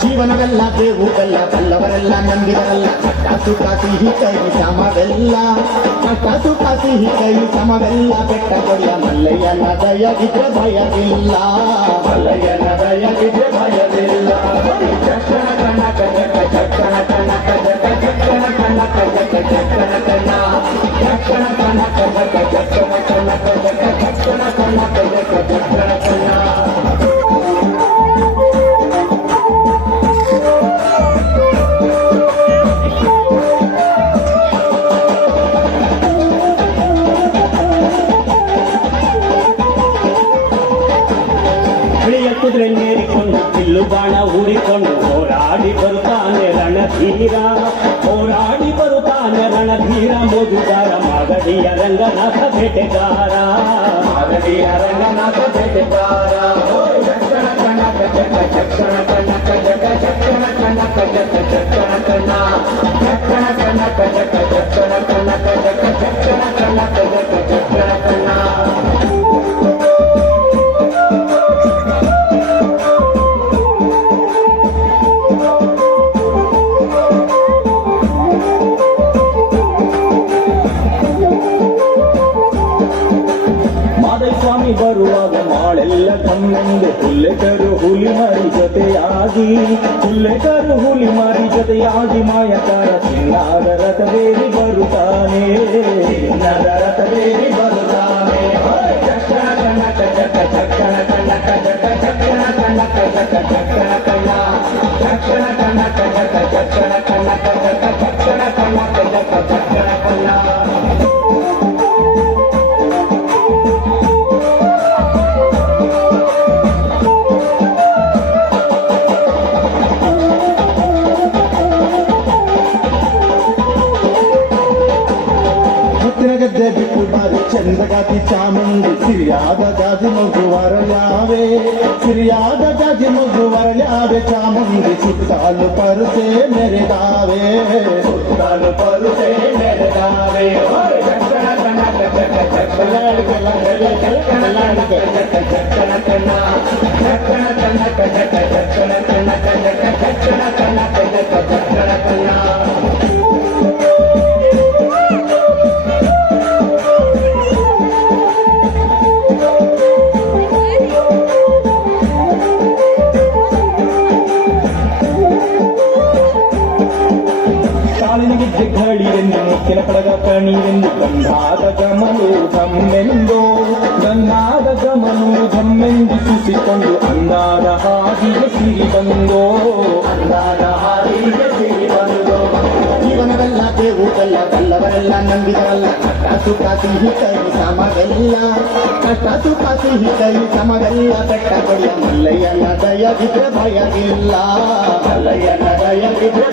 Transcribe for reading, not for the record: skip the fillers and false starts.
ಜೀವನವೆಲ್ಲ ಬೇವು ಬೆಲ್ಲ ಬಲ್ಲವರೆಲ್ಲ ನಂಬಿದರಲ್ಲ ಕಟ್ಟಾಸು ಕಾಸಿ ಕೈ ಸಮವೆಲ್ಲ ಕಟ್ಟಾಸು ಕಾಸಿ ಕೈ ಸಮವೆಲ್ಲ ಬೆಟ್ಟ ಕೊಡಿಯ ಮಲ್ಲಯ್ಯನ ದಯವಿದ್ರೆ ಭಯವಿಲ್ಲ ಮಲ್ಲಯ್ಯನ ದಯವಿದ್ರೆ ಭಯವಿಲ್ಲ ಚಕ್ಕಣ ಕಣಕ ಜಕ ಚಕ್ಕಣ ಕಣಕ ಜಕ ಚಕ್ಕಣ ಕಣಕ ಜಕ ಚಕ್ಕಣ ಕಣ ಚಕ್ಕಣ ಕಣಕ ಜಕ ಚಕ್ಕಣ ಕಣಕ ಜಕ ಚಕ್ಕಣ ಕಣಕ ಜಕ ಚಕ್ಕಣ ಕಣ ಕುದುರೆನ್ನೇರಿಕೊಂಡು ಬಿಲ್ಲು ಬಾಣ ಹೂಡಿಕೊಂಡು ಹೋರಾಡಿ ಬರುತ್ತಾನೆ ರಣಧೀರ ಹೋರಾಡಿ ಬರುತ್ತಾನೆ ರಣಧೀರ ಮೋದುಗಾರ ಮಾಗಡಿಯ ರಂಗನಾಥ ಬೇಟೆಗಾರ ಮಾಗಡಿಯ ರಂಗನಾಥ ಬೇಟೆಗಾರ ಚಕ್ಕಣ ಕಣಕ ಜಕ ಚಕ್ಕಣ ಕಣಕ ಜಕ ಚಕ್ಕಣ ಕಣಕ ಜಕ ಚಕ್ಕಣ ಕಣ ಚಕ್ಕಣ ಕಣಕ ಜಕ ಚಕ್ಕಣ ಕಣಕ ಜಕ ಚಕ್ಕಣ ಕಣಕ ಜಕ ಚಕ್ಕಣ ಕಣ ಸ್ವಾಮಿ ಬರುವಾಗ ಮಾಳೆಲ್ಲ ಕಮ್ಮೆಂದು ಹುಲ್ಲೆಕರು ಹುಲಿ ಮರಿ ಜೊತೆಯಾಗಿ ಹುಲ್ಲೆಕರು ಹುಲಿ ಮರಿ ಜೊತೆಯಾಗಿ ಮಾಯಕಾರ ಚಿನ್ನದ ರಥವೇರಿ ಬರುತ್ತಾನೆ ಚಿನ್ನದ ರಥವೇರಿ ಬರುತ್ತಾನೆ ಚಕ್ಕಣ ಕಣಕ ಜಕ ಚಕ್ಕಣ ಕಣಕ ಜಕ ಚಕ್ಕಣ ಕಣಕ ಜಕ ಚಕ್ಕಣ ಕಣ ಚಕ್ಕಣ ಕಣಕ ಜಕ ಚಕ್ಕಣ ಕಣಕ ಜಕ ಚಕ್ಕಣ ಕಣಕ ಜಕ ಚಕ್ಕಣ ಕಣ ಗದ್ದೆ ಬಿಟ್ಟು ಬಾರಿ ಚಂದಗಾತಿ ಚಾಮುಂಡಿ ಸಿರಿಯಾದ ಜಾಜಿ ಮಗು ವರಳ್ಯಾವೆ ಸಿರಿಯಾದ ಜಾಜಿ ಮಗು ವರಳ್ಯಾವೆ ಚಾಮುಂಡಿ ಸುತ್ತಾಲು ಪರುಸೆ ಮೆರೆದಾವೆ ಸುತ್ತಾಲು ಪರುಸೆ ಮೆರೆದಾವೆ ಚಕ್ಕಣ ಕಣಕ ಜಕ ಚಕ್ಕಣ ಚಕ್ಕಣ ಕಣ ಚಕ್ಕಣ ಕಣಕ ಜಕ ಚಕ್ಕಣ ಕಣಕ ಜಕ ಚಕ್ಕಣ ಕಣಕ ಜಕ ಚಕ್ಕಣ ಕಣ ಗಿಜ್ಜೆ ಘಳಿರೆಂದು ಮುಕ್ಕಿನ ಕಡಗ ಕಣಿರೆಂದು ಗಂಧಾದ ಗಮನು ಧಮ್ಮೆಂದು ಗಂಧಾದ ಗಮನು ಧಮ್ಮೆಂದು ಸುಸಿಕೊಂಡು ಅಂದಾದ ಹಾದಿಗೆ ಸಿರಿ ಬಂದೋ ಅಂದಾದ ಹಾದಿಗೆ ಸಿರಿ ಬಂದೋ ಜೀವನವೆಲ್ಲ ಬೇವು ಬೆಲ್ಲ ಬಲ್ಲವರೆಲ್ಲ ನಂಬಿದರಲ್ಲ ಕಟ್ಟಾಸು ಕಾಸಿ ಕೈ ಸಮವೆಲ್ಲ ಕಟ್ಟಾಸು ಕಾಸಿ ಕೈ ಸಮವೆಲ್ಲ ಬೆಟ್ಟ ಕೊಡಿಯ ಮಲ್ಲಯ್ಯನ ದಯವಿದ್ರೆ ಭಯವಿಲ್ಲ ಮಲ್ಲಯ್ಯನ ದಯವಿದ್ರೆ